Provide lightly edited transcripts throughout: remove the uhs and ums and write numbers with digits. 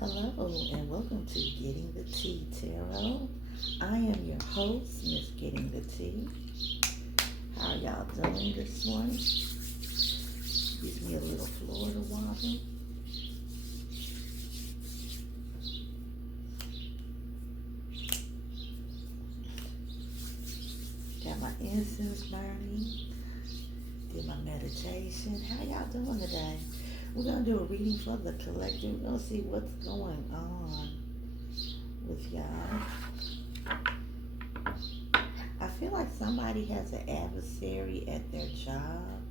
Hello and welcome to Getting the Tea Tarot. I am your host, Miss Getting the Tea. How y'all doing this morning? Gives me a little Florida water. Got my incense burning. Did my meditation. How y'all doing today? We're gonna do a reading for the collective. We're gonna see what's going on with y'all. I feel like somebody has an adversary at their job.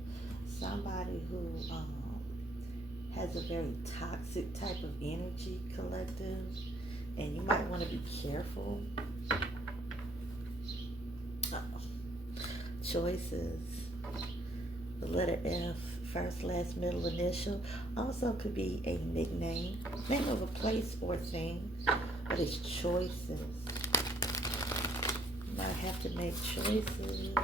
Somebody who has a very toxic type of energy collective, and you might want to be careful. Choices. The letter F, first, last, middle, initial, also could be a nickname, name of a place or thing, but it's choices. You might have to make choices.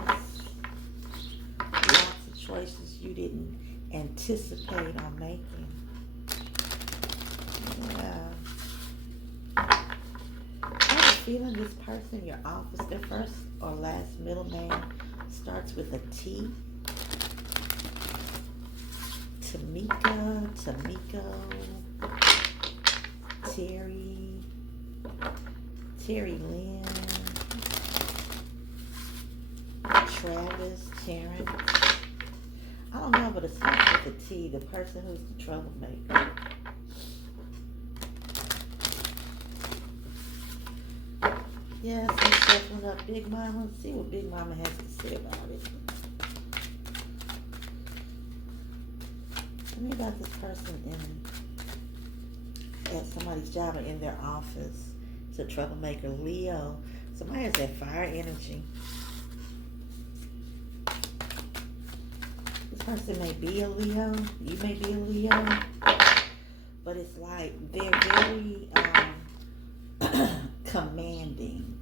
Lots of choices you didn't anticipate on making. Yeah. I have a feeling this person, your office, their first or last middle name starts with a T. Tamika, Tamiko, Terry Lynn, Travis, Terrence. I don't know, but it starts with a T, the person who's the troublemaker. Yes, I'm shuffling up Big Mama. See what Big Mama has to say about it. Tell me about this person at somebody's job or in their office. It's a troublemaker. Leo. Somebody has that fire energy. This person may be a Leo. You may be a Leo. But it's like they're very commanding.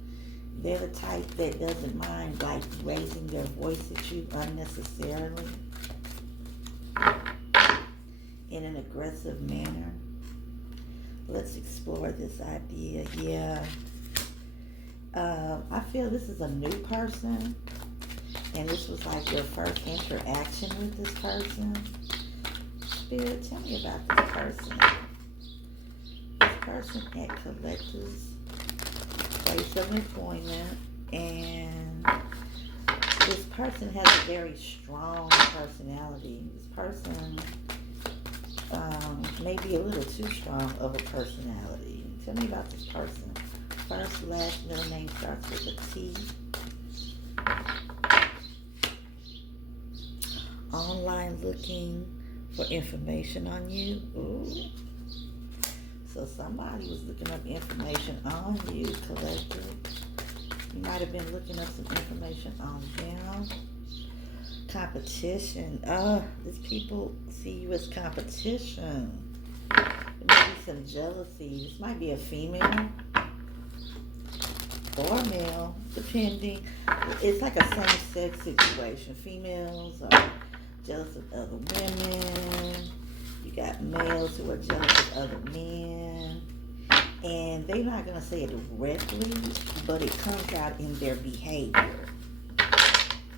They're the type that doesn't mind like raising their voice at you unnecessarily in an aggressive manner. Let's explore this idea. Yeah. I feel this is a new person, and this was like your first interaction with this person. Spirit, tell me about this person. This person at Collective's place of employment, and this person has a very strong personality. This person maybe a little too strong of a personality. Tell me about this person. First, last, middle name starts with a T. Online looking for information on you. Ooh. So somebody was looking up information on you, collective. You might have been looking up some information on them. Competition. These people see you as competition. There might be some jealousy. This might be a female or male, depending. It's like a same-sex situation. Females are jealous of other women. You got males who are jealous of other men. And they're not going to say it directly, but it comes out in their behavior.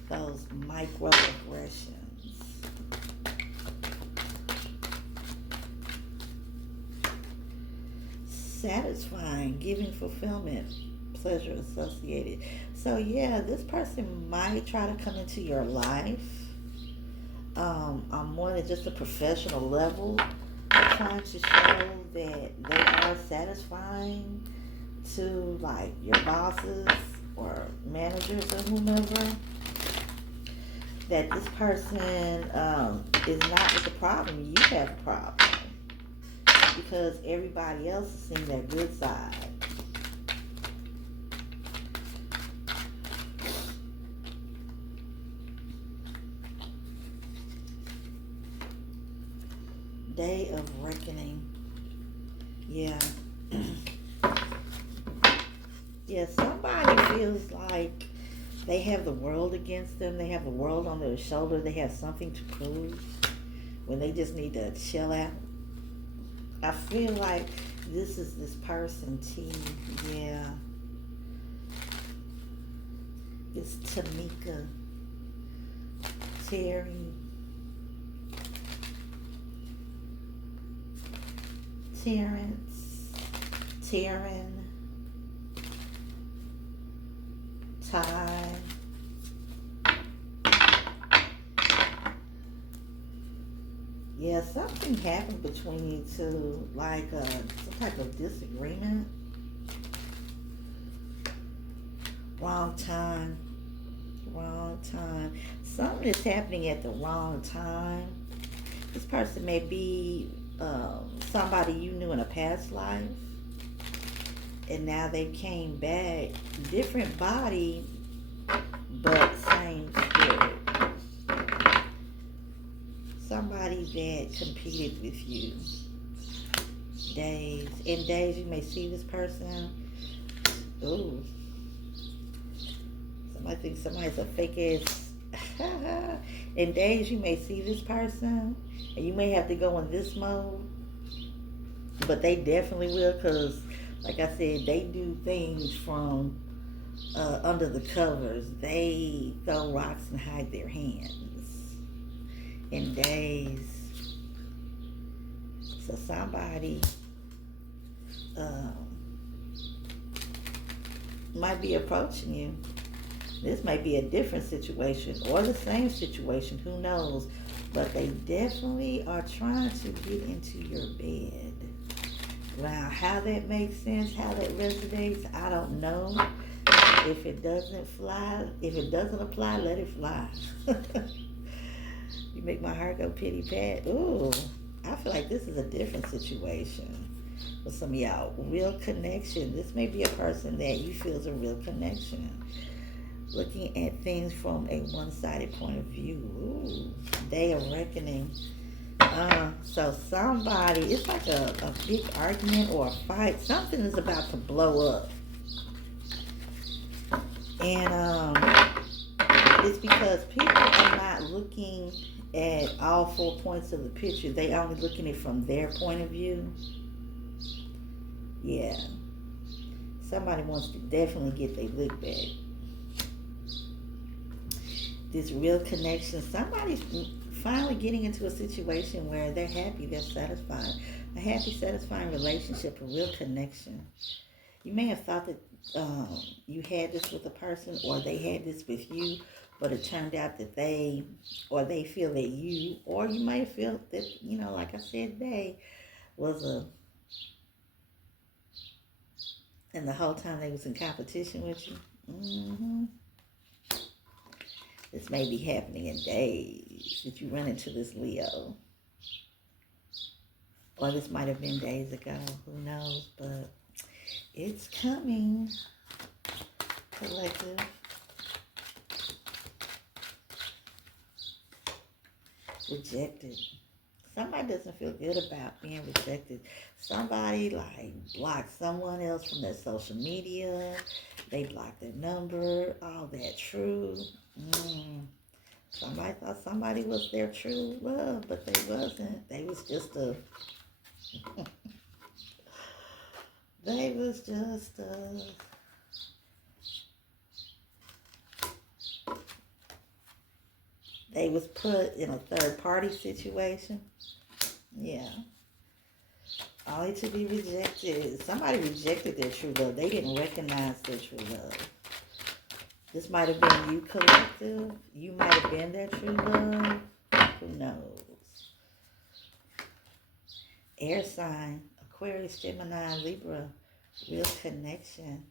Those microaggressions. Satisfying, giving fulfillment, pleasure associated. So yeah, this person might try to come into your life on more than just a professional level, trying to show that they are satisfying to like your bosses or managers or whomever. That this person is not with the problem. You have a problem because everybody else is seeing their good side. Day of reckoning. Yeah. Yeah, somebody feels like they have the world against them. They have the world on their shoulder. They have something to prove when they just need to chill out. I feel like This is this person, T. Yeah. It's Tamika, Terry, Terrence, Taryn, Ty. Yeah, something happened between you two, like some type of disagreement. Wrong time, wrong time. Something is happening at the wrong time. This person may be somebody you knew in a past life, and now they came back, different body, but same spirit. Somebody that competed with you. Days. In days you may see this person. Ooh. Somebody thinks somebody's a fake ass. In days you may see this person, and you may have to go in this mode, but they definitely will, because like I said, they do things from under the covers. They throw rocks and hide their hands in days. So somebody might be approaching you. This might be a different situation or the same situation, who knows? But they definitely are trying to get into your bed. Wow, how that makes sense, how that resonates, I don't know. If it doesn't fly, if it doesn't apply, let it fly. You make my heart go pity pat. Ooh, I feel like this is a different situation with some of y'all. Real connection. This may be a person that you feel is a real connection. Looking at things from a one-sided point of view. Ooh, day of reckoning. So somebody, it's like a big argument or a fight. Something is about to blow up. And it's because people are not looking at all 4 points of the picture. They only looking at it from their point of view. Yeah. Somebody wants to definitely get their lick back. This real connection. Somebody's finally getting into a situation where they're happy, they're satisfied. A happy, satisfying relationship, a real connection. You may have thought that you had this with a person, or they had this with you, but it turned out that they feel that you, or you might feel that, like I said, they was and the whole time they was in competition with you. Mm-hmm. This may be happening in days that you run into this Leo. Or this might have been days ago. Who knows? But it's coming. Collective. Rejected. Somebody doesn't feel good about being rejected. Somebody like blocked someone else from their social media. They blocked their number. All that true. Somebody thought somebody was their true love, but they wasn't. They was just a they was just they was put in a third party situation. Yeah. Only to be rejected. Somebody rejected their true love. They didn't recognize their true love. This might have been you, collective. You might have been their true love. Who knows? Air sign. Aquarius, Gemini, Libra. Real connection.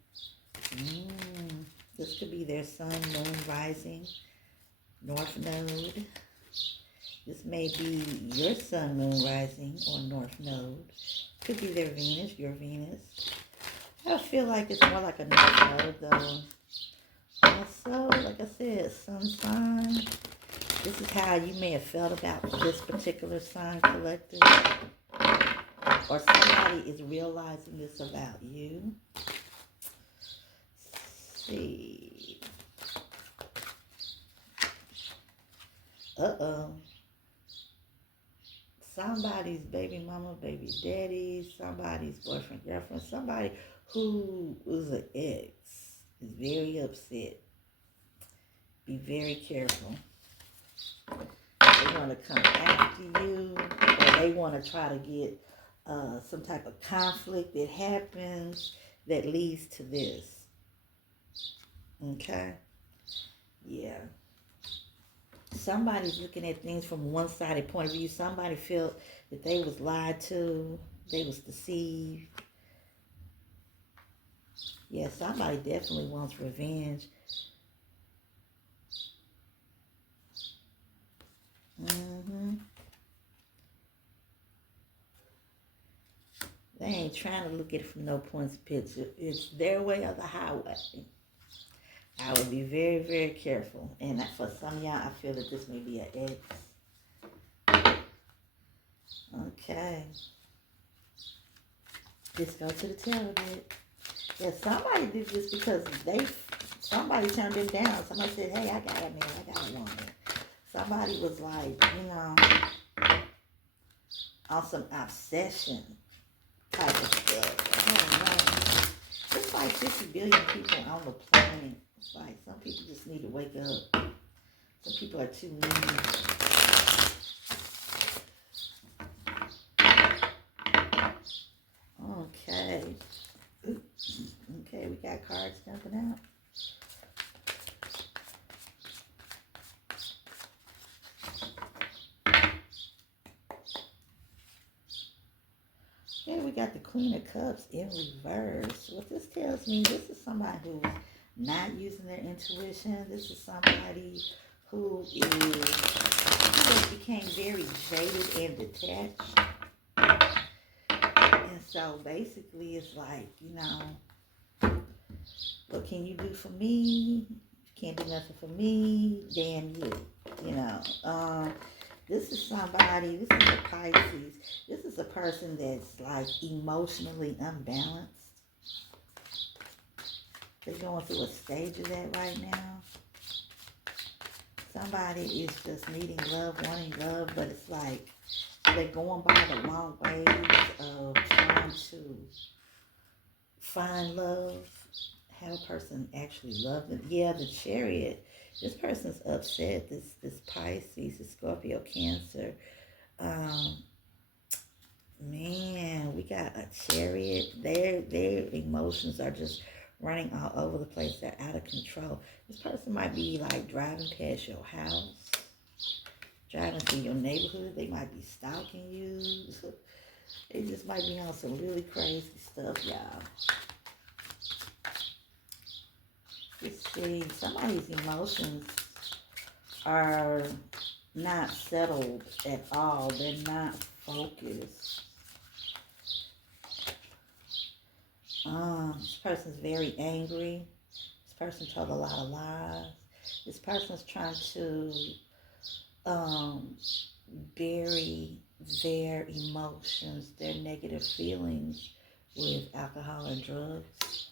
This could be their sun, moon, rising, north node. This may be your sun, moon, rising, or north node. Could be their Venus, your Venus. I feel like it's more like a north node, though. Also, like I said, sun sign. This is how you may have felt about this particular sign, collective. Or somebody is realizing this about you. Let's see. somebody's baby mama, baby daddy, somebody's boyfriend, girlfriend, somebody who was an ex is very upset. Be very careful. They want to come after you, or they want to try to get some type of conflict that happens that leads to this. Okay? Yeah. Somebody's looking at things from a one-sided point of view. Somebody felt that they was lied to, they was deceived. Yeah, somebody definitely wants revenge. They ain't trying to look at it from no points of picture. It's their way or the highway. I would be very, very careful. And for some of y'all, I feel that this may be an ex. Okay. Let's go to the tarot deck. Yeah, somebody did this because somebody turned them down. Somebody said, hey, I got a man, I got a woman. Somebody was like, on some obsession type of stuff. I don't know. It's like 50 billion people on the planet. It's like some people just need to wake up. Some people are too mean. Okay. Oops. Okay, we got cards jumping out. Okay, we got the Queen of Cups in reverse. What this tells me, this is somebody who's not using their intuition. This is somebody who became very jaded and detached. And so basically it's like, what can you do for me? You can't do nothing for me. Damn you. This is somebody, this is a Pisces. This is a person that's like emotionally unbalanced. They're going through a stage of that right now. Somebody is just needing love, wanting love, but it's like they're going by the long ways of trying to find love, have a person actually love them. Yeah, the Chariot. This person's upset. This Pisces, this Scorpio, Cancer. Man, we got a Chariot. Their emotions are just running all over the place. They're out of control. This person might be like driving past your house, driving through your neighborhood. They might be stalking you. They just might be on some really crazy stuff, y'all. Let's see. Somebody's emotions are not settled at all. They're not focused. This person's very angry. This person told a lot of lies. This person's trying to bury their emotions, their negative feelings with alcohol and drugs.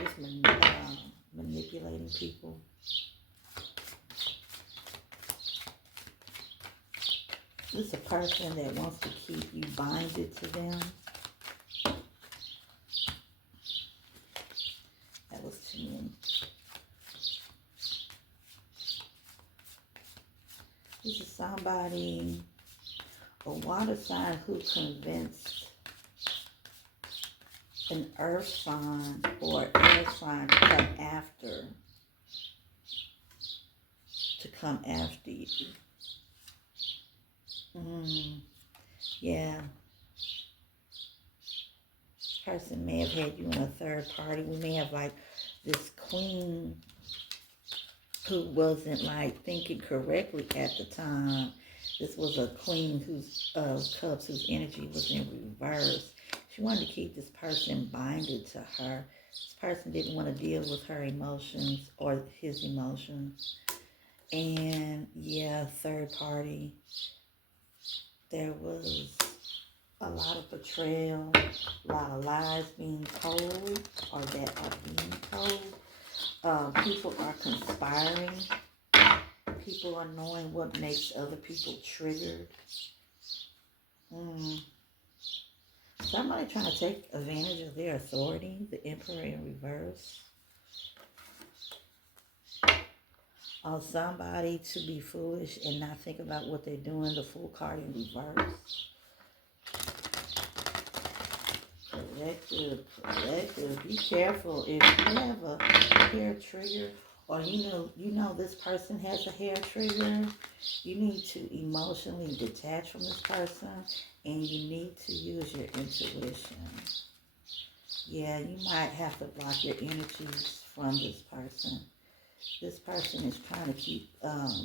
Just manipulating people. This is a person that wants to keep you binded to them. That was to me. This is somebody, a water sign who convinced an earth sign or air sign to come after you. Yeah. This person may have had you in a third party. We may have like this queen who wasn't like thinking correctly at the time. This was a queen of cups whose energy was in reverse. She wanted to keep this person binded to her. This person didn't want to deal with her emotions or his emotions. And yeah, third party. There was a lot of betrayal, a lot of lies being told or that are being told. People are conspiring. people are knowing what makes other people triggered. Somebody trying to take advantage of their authority, the Emperor in reverse. Or somebody to be foolish and not think about what they're doing, the Fool card in reverse. Collective. Be careful if you have a hair trigger, or you know this person has a hair trigger. You need to emotionally detach from this person, and you need to use your intuition. Yeah, you might have to block your energies from this person. This person is trying to keep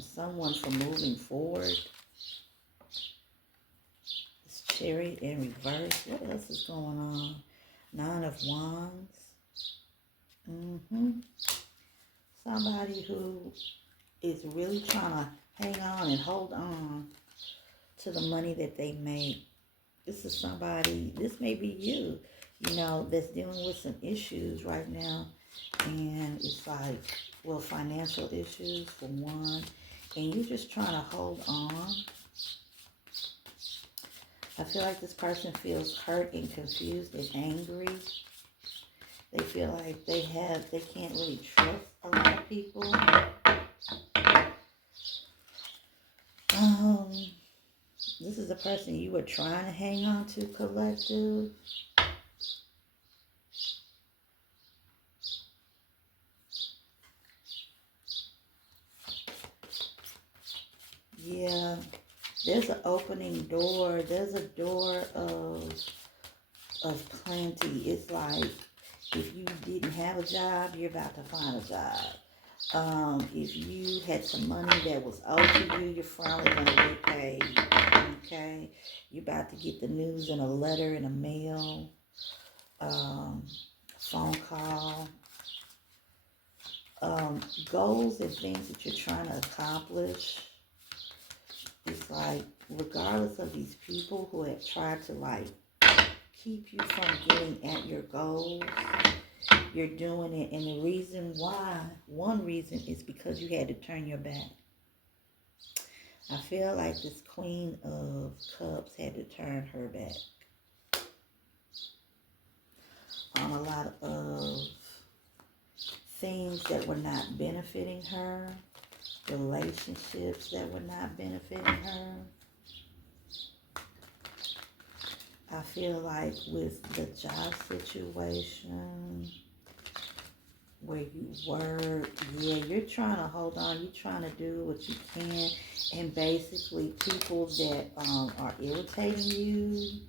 someone from moving forward. This Chariot in reverse. What else is going on? Nine of Wands. Somebody who is really trying to hang on and hold on to the money that they make. This is somebody, this may be you, that's dealing with some issues right now. And it's like, well, financial issues for one. And you're just trying to hold on. I feel like this person feels hurt and confused and angry. They feel like they can't really trust a lot of people. This is the person you were trying to hang on to, collective. Yeah, there's an opening door. There's a door of plenty. It's like if you didn't have a job, you're about to find a job. If you had some money that was owed to you, you're finally going to get paid. Okay? You're about to get the news in a letter, in a mail, phone call. Goals and things that you're trying to accomplish. It's like, regardless of these people who have tried to keep you from getting at your goals, you're doing it. And the reason why, one reason is because you had to turn your back. I feel like this Queen of Cups had to turn her back on a lot of things that were not benefiting her, relationships that were not benefiting her. I feel like with the job situation where you work, you're trying to hold on, you're trying to do what you can, and basically people that are irritating you,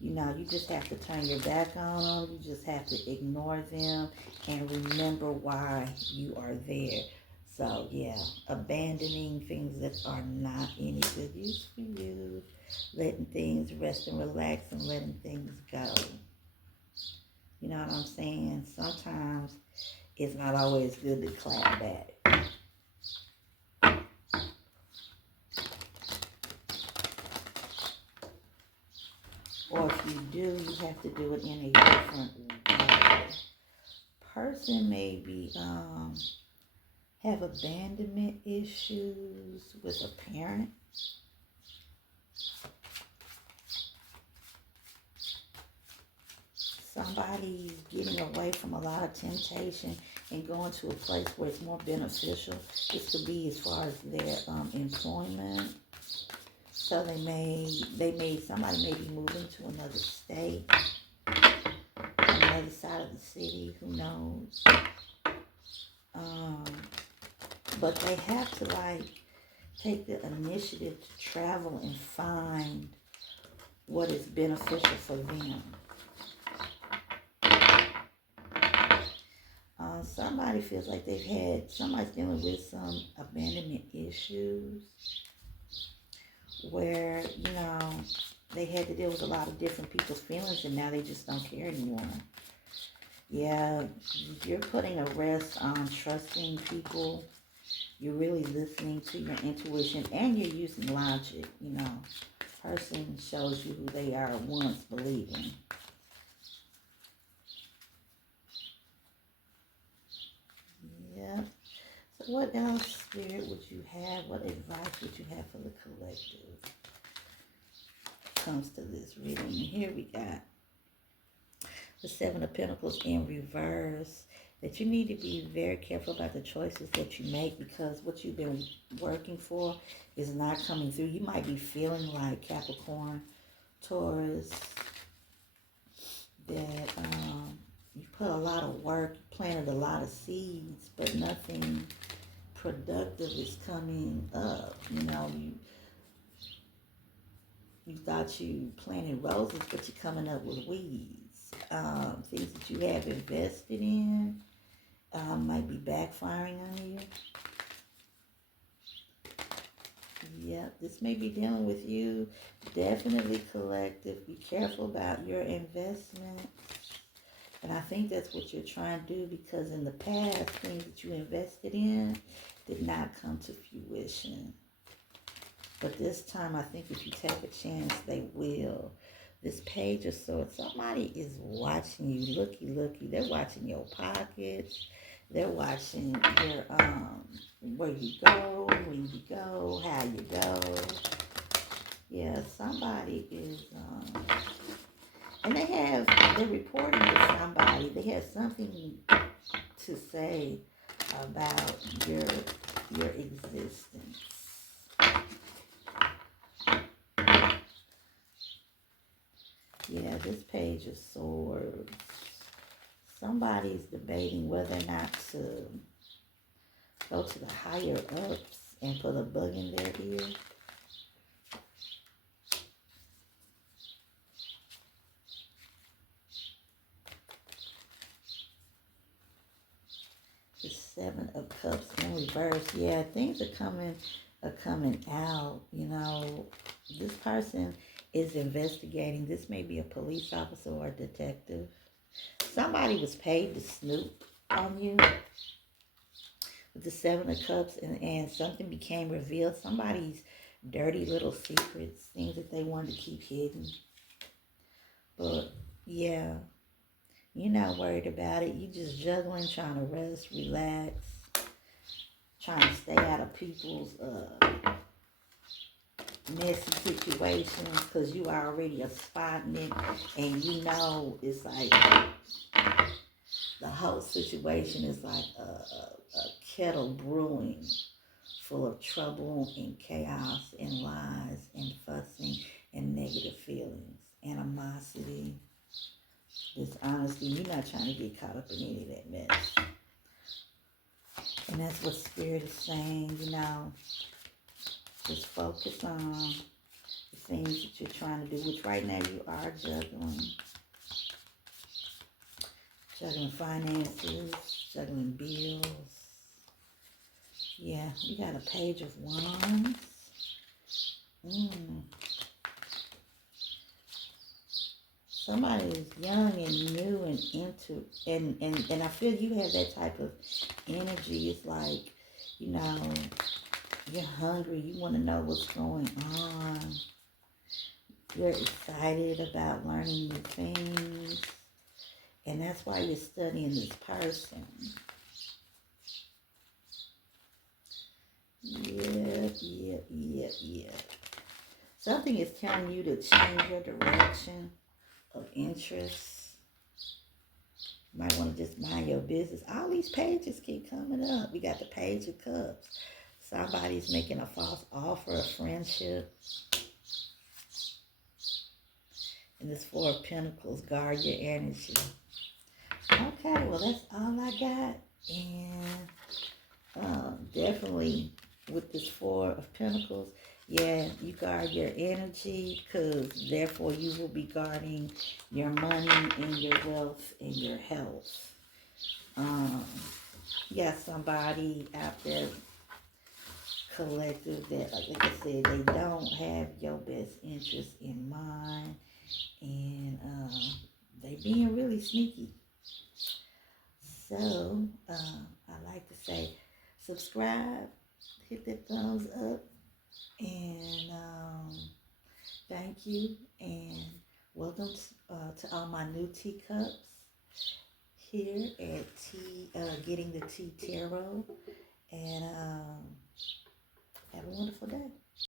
you just have to turn your back on them, you just have to ignore them, and remember why you are there. So, abandoning things that are not any good use for you, letting things rest and relax, and letting things go. You know what I'm saying? Sometimes it's not always good to clap back. Or if you do, you have to do it in a different way. Person maybe have abandonment issues with a parent. Somebody's getting away from a lot of temptation and going to a place where it's more beneficial. This could be as far as their employment. So somebody may be moving to another state, another side of the city, who knows. But they have to take the initiative to travel and find what is beneficial for them. Somebody feels like somebody's dealing with some abandonment issues where, they had to deal with a lot of different people's feelings and now they just don't care anymore. Yeah, you're putting a rest on trusting people. You're really listening to your intuition and you're using logic, Person shows you who they are once believing. Yeah. What else, Spirit, would you have? What advice would you have for the collective? Comes to this reading. Here we got the Seven of Pentacles in reverse. That you need to be very careful about the choices that you make, because what you've been working for is not coming through. You might be feeling like, Capricorn, Taurus, that you put a lot of work, you planted a lot of seeds, but nothing productive is coming up. You know, you thought you planted roses, but you're coming up with weeds. Things that you have invested in might be backfiring on you. Yeah, this may be dealing with you. Definitely, collective. Be careful about your investments. And I think that's what you're trying to do, because in the past, things that you invested in did not come to fruition. But this time, I think if you take a chance, they will. This Page of Swords, somebody is watching you. Looky, looky. They're watching your pockets. They're watching your, where you go, when you go, how you go. Yeah, somebody is, and they're reporting to somebody. They have something to say about your existence. Yeah, this Page of Swords. Somebody's debating whether or not to go to the higher ups and put a bug in their ear. The Seven of Cups in reverse. Yeah, things are coming out. You know, this person is investigating. This may be a police officer or a detective. Somebody was paid to snoop on you with the Seven of Cups, and something became revealed. Somebody's dirty little secrets, things that they wanted to keep hidden. But yeah, you're not worried about it. You just juggling, trying to rest, relax, trying to stay out of people's messy situations, because you are already a spotting it, and you know it's like the whole situation is like a kettle brewing full of trouble and chaos and lies and fussing and negative feelings, animosity, dishonesty. You're not trying to get caught up in any of that mess. And that's what Spirit is saying, you know. Just focus on the things that you're trying to do, which right now you are juggling. Juggling finances, juggling bills. Yeah, we got a Page of Wands. Somebody is young and new and into, and I feel you have that type of energy. It's like, you know, you're hungry. You want to know what's going on. You're excited about learning new things. And that's why you're studying this person. Yeah. Something is telling you to change your direction of interest. You might want to just mind your business. All these pages keep coming up. We got the Page of Cups. Somebody's making a false offer of friendship. And this Four of Pentacles, guard your energy. Okay, well, that's all I got. And definitely with this Four of Pentacles, yeah, you guard your energy, because therefore you will be guarding your money and your wealth and your health. You got somebody out there, collective, that, like I said, they don't have your best interest in mind, and they being really sneaky. So I like to say, subscribe, hit that thumbs up, and thank you, and welcome to all my new teacups here at Getting the Tea Tarot. And have a wonderful day.